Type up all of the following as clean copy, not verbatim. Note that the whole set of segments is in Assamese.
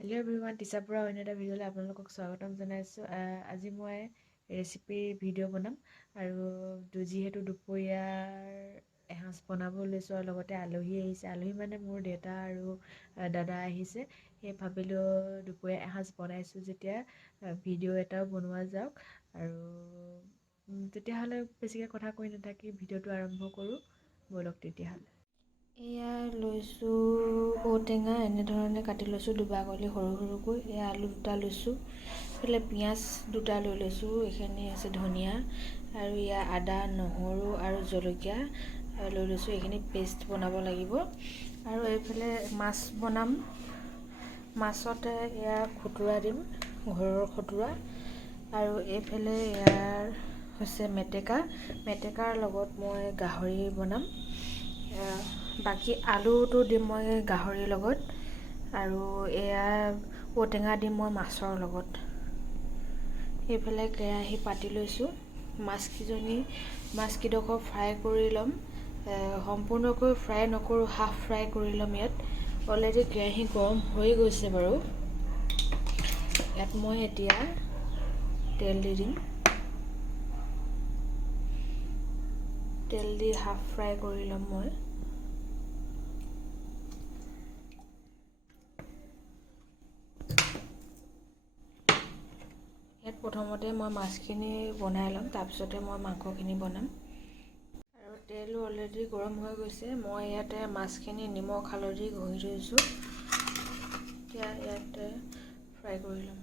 হেল্ল' এভৰিৱান, টিচাৰ পৰা অন্য এটা ভিডিঅ'লৈ আপোনালোকক স্বাগতম জনাইছোঁ। আজি মই ৰেচিপিৰ ভিডিঅ' বনাম আৰু যিহেতু দুপৰীয়াৰ এসাঁজ বনাব লৈছোঁ আৰু লগতে আলহী আহিছে। আলহী মানে মোৰ দেউতা আৰু দাদা আহিছে। সেই ভাবিলোঁ দুপৰীয়া এসাঁজ বনাইছোঁ যেতিয়া ভিডিঅ' এটাও বনোৱা যাওক। আৰু তেতিয়াহ'লে বেছিকৈ কথা কৈ নাথাকি ভিডিঅ'টো আৰম্ভ কৰোঁ। ব'লক তেতিয়াহ'লে। এয়া লৈছোঁ ঔটেঙা, এনেধৰণে কাটি লৈছোঁ দুভাগলৈ সৰু সৰুকৈ। এয়া আলু দুটা লৈছোঁ, এইফালে পিঁয়াজ দুটা লৈ লৈছোঁ, এইখিনি আছে ধনিয়া আৰু এয়া আদা, নহৰু আৰু জলকীয়া লৈ লৈছোঁ। এইখিনি পেষ্ট বনাব লাগিব। আৰু এইফালে মাছ বনাম। মাছতে এয়া খুতুৰা দিম, ঘৰৰ খুতুৰা। আৰু এইফালে ইয়াৰ হৈছে মেটেকাৰ লগত মই গাহৰি বনাম। বাকী আলুটো দিম মই গাহৰিৰ লগত, আৰু এয়া ঔটেঙা দিম মই মাছৰ লগত। এইফালে কেৰাহী পাতি লৈছোঁ। মাছকেইডোখৰ ফ্ৰাই কৰি ল'ম। সম্পূৰ্ণকৈ ফ্ৰাই নকৰোঁ, হাফ ফ্ৰাই কৰি ল'ম। ইয়াত অলৰেডি কেৰাহী গৰম হৈ গৈছে বাৰু। ইয়াত মই এতিয়া তেল দি দিম। তেল দি হাফ ফ্ৰাই কৰি ল'ম মই। ইয়াত প্ৰথমতে মই মাছখিনি বনাই ল'ম, তাৰপিছতে মই মাংসখিনি বনাম। আৰু তেলো অলৰেডি গৰম হৈ গৈছে। মই ইয়াতে মাছখিনি নিমখ হালধি ঘঁহি থৈছোঁ। এতিয়া ইয়াতে ফ্ৰাই কৰি ল'ম।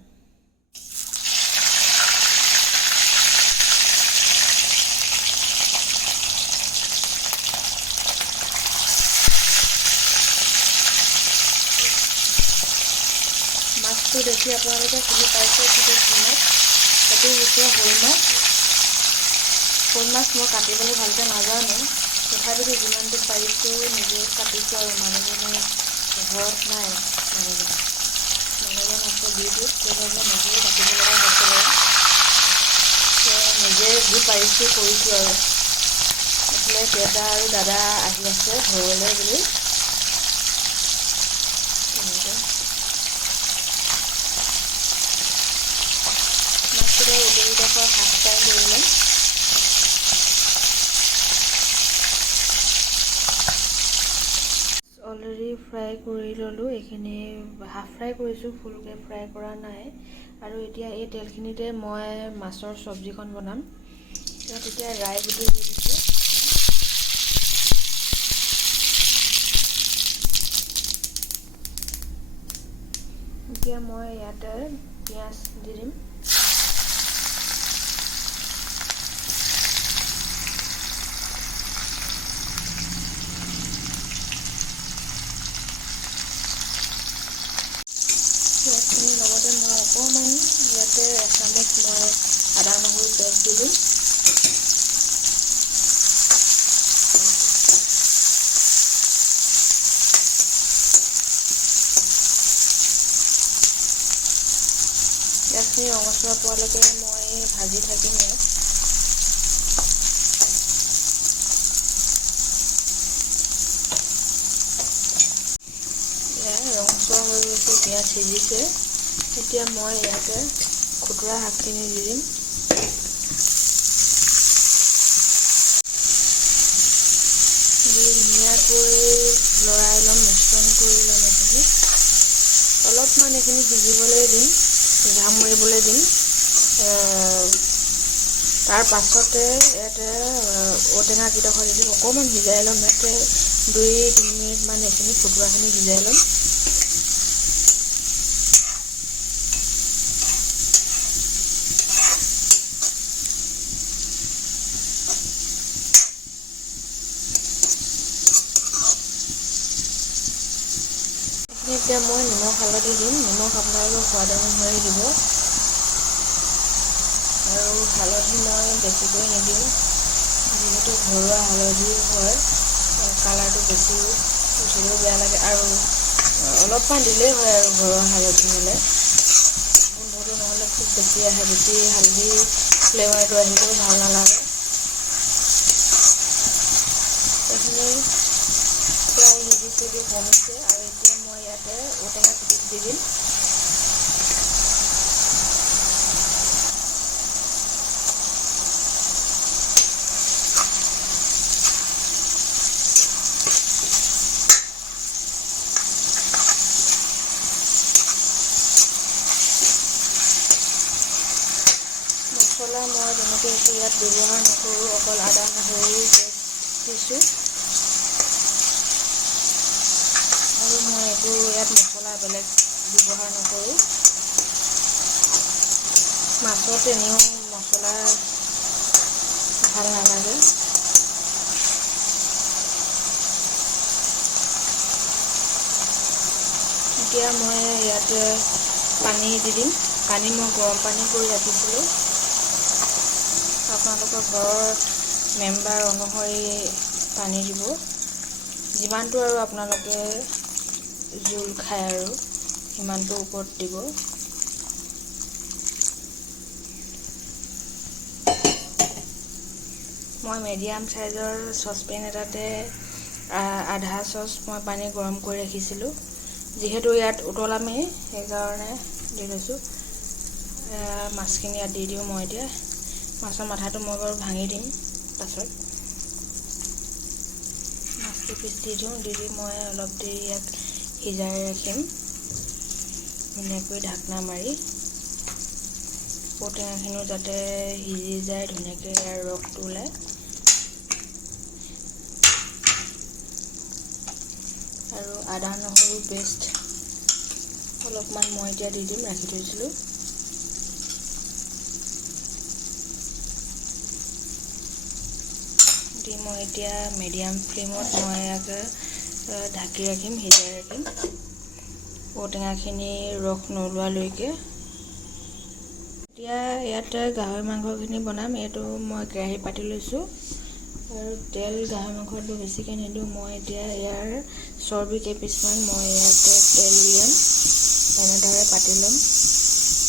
মাছটো দেখি আপোনালোকে চিনি পাইছে যিটো কি মাছ, সেইটো হৈছে শ'ল মাছ। শ'ল মাছ মই কাটিবলৈ ভালকৈ নাজানো, তথাপিতো যিমানটো পাৰিছোঁ নিজে কাটিছোঁ। আৰু মানুহজনে ঘৰত নাই, মানুহজন আছে ডিউটিত, সেইবাবে নিজেই কাটিব লগা হৈছে বাৰু। নিজে যি পাৰিছোঁ কৰিছোঁ। আৰু এইফালে দেউতা আৰু দাদা আহি আছে ঘৰলৈ বুলি। মাছটো গোটেইকেইডোখৰ হাফ ফ্ৰাই কৰি ল'ম। অলৰেডি ফ্ৰাই কৰি ল'লোঁ। এইখিনি হাফ ফ্ৰাই কৰিছোঁ, ফুলকৈ ফ্ৰাই কৰা নাই। আৰু এতিয়া এই তেলখিনিতে মই মাছৰ চব্জিখন বনাম। ইয়াত এতিয়া ৰাই গুটি দি দিছোঁ। এতিয়া মই ইয়াতে পিঁয়াজ দি দিম। পিঁয়াজখিনিৰ লগতে মই অকণমান ইয়াতে এচামুচ মই আদা নহৰু পেষ্ট দি দিম। পিঁয়াজখিনি ৰঙচুৱা পোৱালৈকে মই ভাজি থাকিম ইয়াত। ৰঙচুৱা হৈ গৈছে, পিঁয়াজ সিজিছে। এতিয়া মই ইয়াতে খুতুৰা শাকখিনি দি দিম। দি ধুনীয়াকৈ লৰাই ল'ম, মিশ্ৰণ কৰি ল'ম এইখিনি। অলপমান এইখিনি সিজিবলৈ দিম, ঝামুৰিবলৈ দিম। তাৰ পাছতে ইয়াতে ঔটেঙাকেইডোখৰ দি দিম, অকণমান সিজাই ল'ম। ইয়াতে 2-3 মিনিটমান এইখিনি খুতুৰাখিনি সিজাই ল'ম। এতিয়া মই নিমখ হালধি দিম। নিমখ আপোনালোকৰ সোৱাদ অনুসৰি দিব। আৰু হালধি মই বেছিকৈ নিদিওঁ, যিহেতু ঘৰুৱা হালধি হয়, কালাৰটো বেছি উঠিলেও বেয়া লাগে। আৰু অলপমান দিলেই হয় আৰু ঘৰুৱা হালধি হ'লে। গোন্ধটো নহ'লে খুব বেছি আহে, বেছি হালধি ফ্লেভাৰটো আহিলেও ভাল নালাগে। এইখিনি প্ৰায় সিজিছে, কমিছে। আৰু এতিয়া মই ইয়াতে ঔটেঙা কুটি দি দিম। মছলা মই তেনেকৈ একো ইয়াত ব্যৱহাৰ নকৰোঁ, অকল আদা নহৰু দিছোঁ আৰু মই একো ইয়াত মছলা বেলেগ ব্যৱহাৰ নকৰোঁ। মাছত এনেও মছলা ভাল নালাগে। এতিয়া মই ইয়াতে পানী দি দিম। পানী মই গৰম পানী কৰি ৰাখিছিলোঁ। আপোনালোকৰ ঘৰৰ মেম্বাৰ অনুসৰি পানী দিব, যিমানটো আৰু আপোনালোকে জোল খায় আৰু সিমানটো ওপৰত দিব। মই মিডিয়াম চাইজৰ চচপেন এটাতে আধা চচ মই পানী গৰম কৰি ৰাখিছিলোঁ। যিহেতু ইয়াত উতলামেই সেইকাৰণে দি লৈছোঁ। মাছখিনি ইয়াত দি দিওঁ মই এতিয়া। মাছৰ মাথাটো মই বাৰু ভাঙি দিম পাছত। মাছটো পিছ দি দিওঁ, দি মই অলপ দেৰি ইয়াক সিজাই ৰাখিম ধুনীয়াকৈ ঢাকনা মাৰি। ঔটেঙাখিনিও যাতে সিজি যায় ধুনীয়াকৈ, ইয়াৰ ৰসটো ওলায়। আৰু আদা নহৰু পেষ্ট অলপমান মই এতিয়া দি দিম, ৰাখি থৈছিলোঁ। দি মই এতিয়া মিডিয়াম ফ্লেমত মই ইয়াক ঢাকি ৰাখিম, সিজাই ৰাখিম ঔটেঙাখিনি ৰস নোলোৱালৈকে। এতিয়া ইয়াত গাহৰি মাংসখিনি বনাম। এইটো মই কেৰাহী পাতি লৈছোঁ আৰু তেল গাহৰি মাংসটো বেছিকৈ নিদিওঁ। মই এতিয়া ইয়াৰ চৰ্বি কেইপিচমান মই ইয়াতে তেল উলিয়াম, এনেদৰে পাতি ল'ম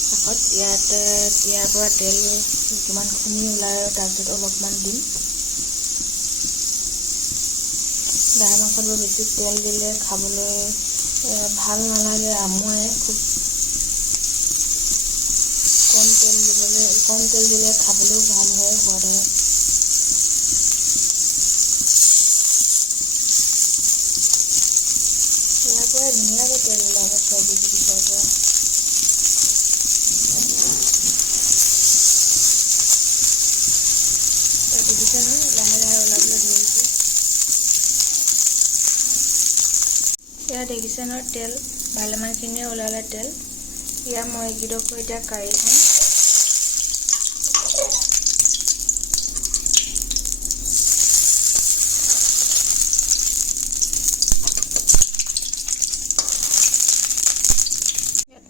কাষত। ইয়াৰ পৰা তেল কিমানখিনি ওলায় তাৰপিছত অলপমান দিম। গাহৰি মাংসত বৰ বেছি তেল দিলে খাবলৈ ভাল নালাগে, আমুৱাই। খুব কম তেল দিলে খাবলৈও ভাল হয়, সোৱাদ হয়। ইয়াৰ পৰা ধুনীয়াকৈ তেল ওলাব চৰ্বি পিছৰ পৰা। দেখিছে নহয়, লাহে লাহে ওলাবলৈ ধৰিছে। এয়া দেখিছে নহয়, তেল ভালেমানখিনিয়ে ওলালে তেল। ইয়াৰ মই এইকেইডোখৰ এতিয়া কাঢ়ি থ'ম।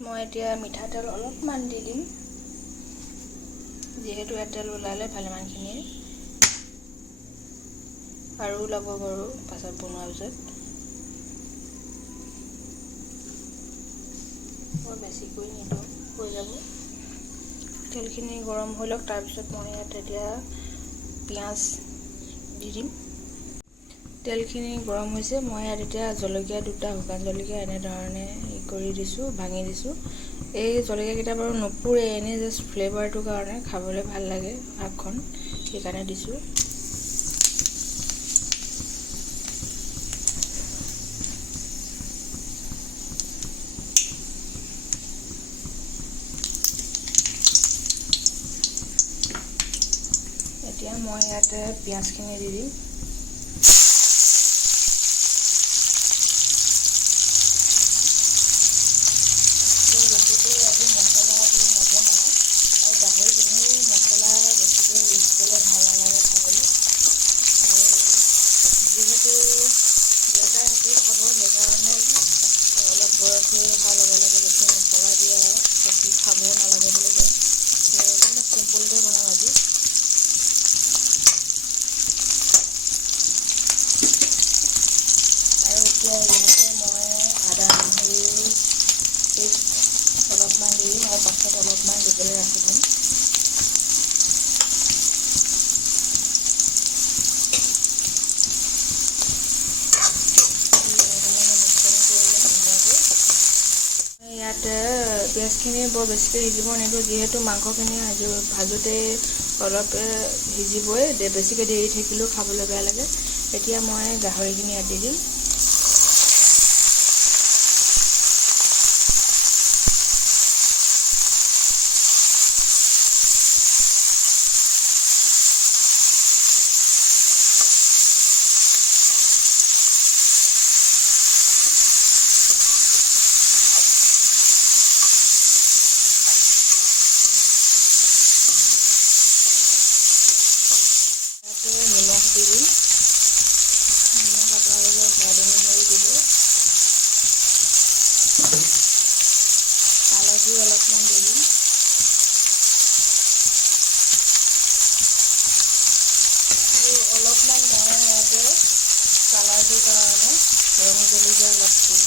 মই এতিয়া মিঠাতেল অলপমান দি দিম, যিহেতু ইয়াত তেল ওলালে ভালেমানখিনিয়ে, আৰু ওলাব বাৰু পাছত বনোৱাৰ পিছত। বৰ বেছিকৈ নিদিওঁ, হৈ যাব। তেলখিনি গৰম হৈ লওক, তাৰপিছত মই ইয়াত এতিয়া পিঁয়াজ দি দিম। তেলখিনি গৰম হৈছে, মই ইয়াত এতিয়া জলকীয়া দুটা, শুকান জলকীয়া এনেধৰণে কৰি দিছোঁ, ভাঙি দিছোঁ। এই জলকীয়াকেইটা বাৰু নুপুৰে, এনেই জাষ্ট ফ্লেভাৰটোৰ কাৰণে, খাবলৈ ভাল লাগে শাকখন, সেইকাৰণে দিছোঁ। এতিয়া মই ইয়াতে পিঁয়াজখিনি দি দিম। পিঁয়াজখিনি বৰ বেছিকৈ সিজিব নিদিওঁ, যিহেতু মাংসখিনি ভাজোঁতে অলপ সিজিবই, বেছিকৈ দেৰি থাকিলেও খাবলৈ বেয়া লাগে। এতিয়া মই গাহৰিখিনি ইয়াত দি দিম। হালধি অলপমান দি দিম। আৰু অলপমান মই ইয়াতে কালাৰটোৰ কাৰণে ৰং জলকীয়া অলপ দিম।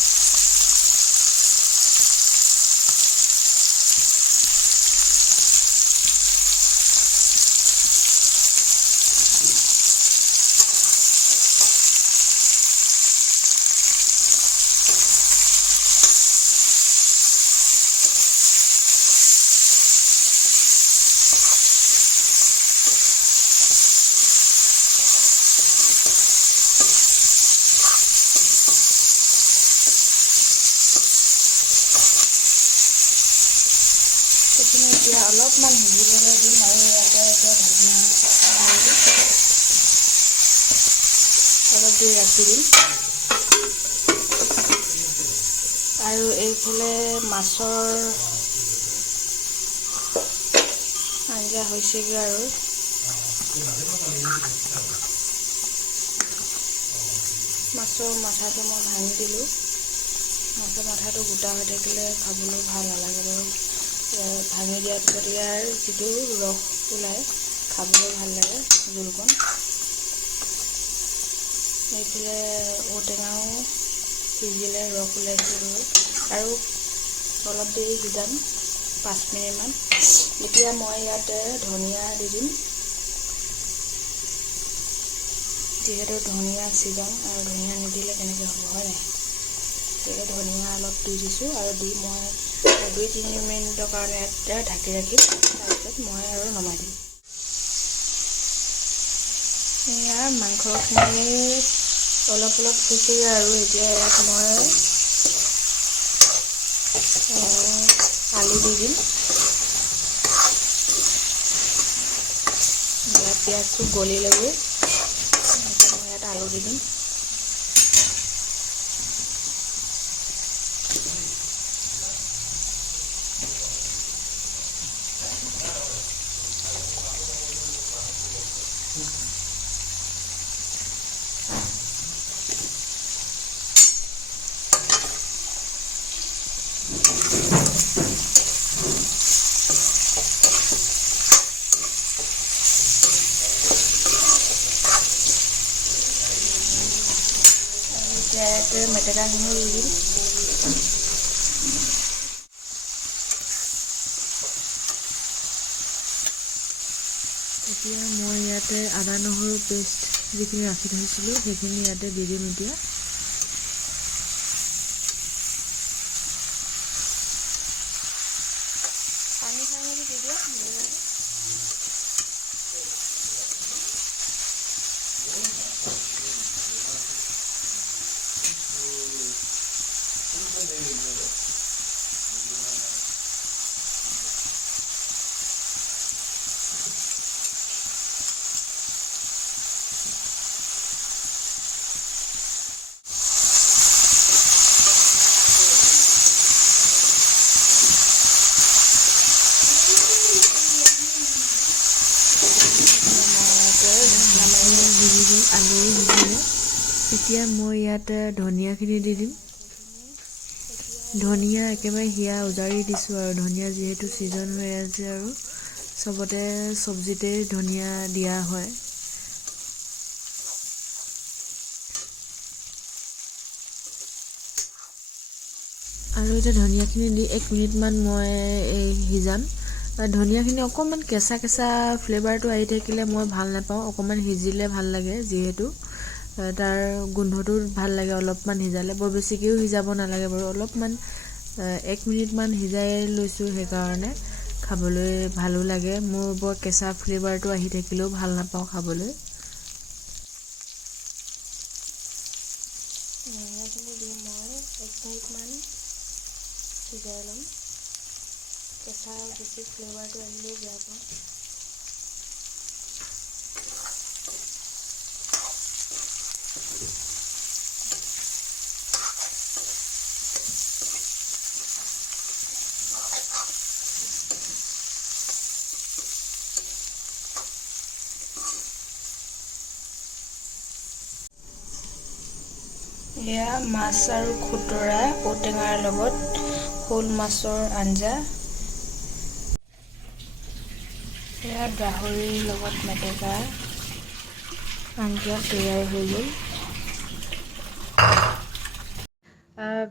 সেইখিনি এতিয়া অলপমান সিজিবলৈ দিম আৰু ইয়াতে এতিয়া ধনিয়া অলপ দি ৰাখি দিম। আৰু এইফালে মাছৰ আঞ্জা হৈছেগৈ আৰু মাছৰ মাথাটো মই ভাঙি দিলোঁ। মাছৰ মাথাটো গোটা হৈ থাকিলে খাবলৈ ভাল নালাগে বাৰু। ভাঙি দিয়াৰ পিছত ইয়াৰ যিটো ৰস ওলায় খাবলৈ ভাল লাগে জোলকণ। এইফালে ঔটেঙাও সিজিলে ৰস ওলাইছে আৰু অলপ দেৰি সিজাম 5 মিনিটমান। এতিয়া মই ইয়াতে ধনিয়া দি দিম। যিহেতু ধনিয়া ছিজন আৰু ধনিয়া নিদিলে কেনেকৈ হ'ব, হয় নাই? গতিকে ধনিয়া অলপ দি দিছোঁ আৰু দি মই 2-3 মিনিটৰ কাৰণে ইয়াতে ঢাকি ৰাখিম। তাৰপিছত মই আৰু নমাই দিম। এয়া মাংসখিনি অলপ সিজিলে আৰু এতিয়া ইয়াত মই আলু দি দিম। পিঁয়াজটো গলি ল'ব। মই ইয়াত আলু দি দিম। ইয়াতে মেটেকাখিনি দি দিম। এতিয়া মই ইয়াতে আদা নহৰু পেষ্ট যিখিনি ৰাখি থৈছিলোঁ সেইখিনি ইয়াতে দি দিম। এতিয়া পানী দি দিয়া। আলু সিজিলে এতিয়া মই ইয়াতে ধনিয়াখিনি দি দিম। ধনিয়া একেবাৰে হিয়া উজাৰি দিছোঁ আৰু ধনিয়া যিহেতু ছিজন হৈ আছে আৰু চবতে চব্জিতে ধনিয়া দিয়া হয়। আৰু এতিয়া ধনিয়াখিনি দি 1 মিনিটমান মই সিজাম। ধনিয়াখিনি অকণমান কেঁচা ফ্লেভাৰটো আহি থাকিলে মই ভাল নাপাওঁ। অকণমান সিজিলে ভাল লাগে, যিহেতু তাৰ গোন্ধটো ভাল লাগে। অলপমান সিজালে, বৰ বেছিকৈও সিজাব নালাগে বাৰু। অলপমান 1 মিনিটমান সিজাই লৈছোঁ, সেইকাৰণে খাবলৈ ভালো লাগে। মোৰ বৰ কেঁচা ফ্লেভাৰটো আহি থাকিলেও ভাল নাপাওঁ খাবলৈ। ধনিয়াখিনি দি মই 1 মিনিটমান সিজাই ল'ম। কেঁচা বেছি ফ্লেভাৰটো আহিলেও বেয়া পাওঁ। এয়া মাছ আৰু খুতৰা ঔটেঙাৰ লগত শ'ল মাছৰ আঞ্জা। এয়া গাহৰিৰ লগত মেটেকা আঞ্জা তৈয়াৰ হৈ গ'ল।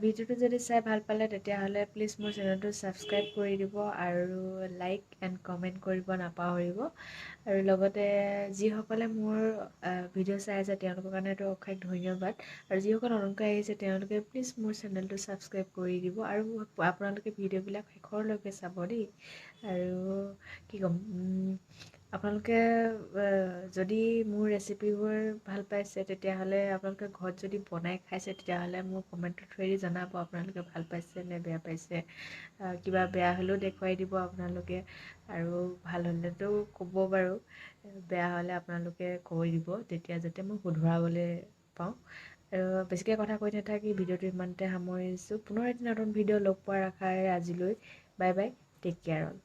ভিডিঅ'টো যদি চাই ভাল পালে তেতিয়াহ'লে প্লিজ মোৰ চেনেলটো ছাবস্ক্ৰাইব কৰি দিব আৰু লাইক এণ্ড কমেণ্ট কৰিব নাপাহৰিব। আৰু লগতে যিসকলে মোৰ ভিডিঅ' চাই আছে তেওঁলোকৰ কাৰণেতো অশেষ ধন্যবাদ। আৰু যিসকল নতুনকৈ আহিছে তেওঁলোকে প্লিজ মোৰ চেনেলটো ছাবস্ক্ৰাইব কৰি দিব আৰু আপোনালোকে ভিডিঅ'বিলাক শেষৰলৈকে চাব দেই। আৰু কি ক'ম, আপোনালোকে যদি মোৰ ৰেচিপিবোৰ ভাল পাইছে তেতিয়াহ'লে আপোনালোকে ঘৰত যদি বনাই খাইছে তেতিয়াহ'লে মোক কমেণ্টত থৈ জনাব আপোনালোকে ভাল পাইছে নে বেয়া পাইছে। কিবা বেয়া হ'লেও দেখুৱাই দিব আপোনালোকে, আৰু ভাল হ'লেতো ক'ব বাৰু। বেয়া হ'লে আপোনালোকে কৈ দিব তেতিয়া যাতে মই শুধৰাবলৈ পাওঁ। আৰু বেছিকৈ কথা কৈ নাথাকি ভিডিঅ'টো ইমানতে সামৰিছোঁ। পুনৰ এটি নতুন ভিডিঅ' লগ পোৱাৰ আশাৰে আজিলৈ bye bye, take care all.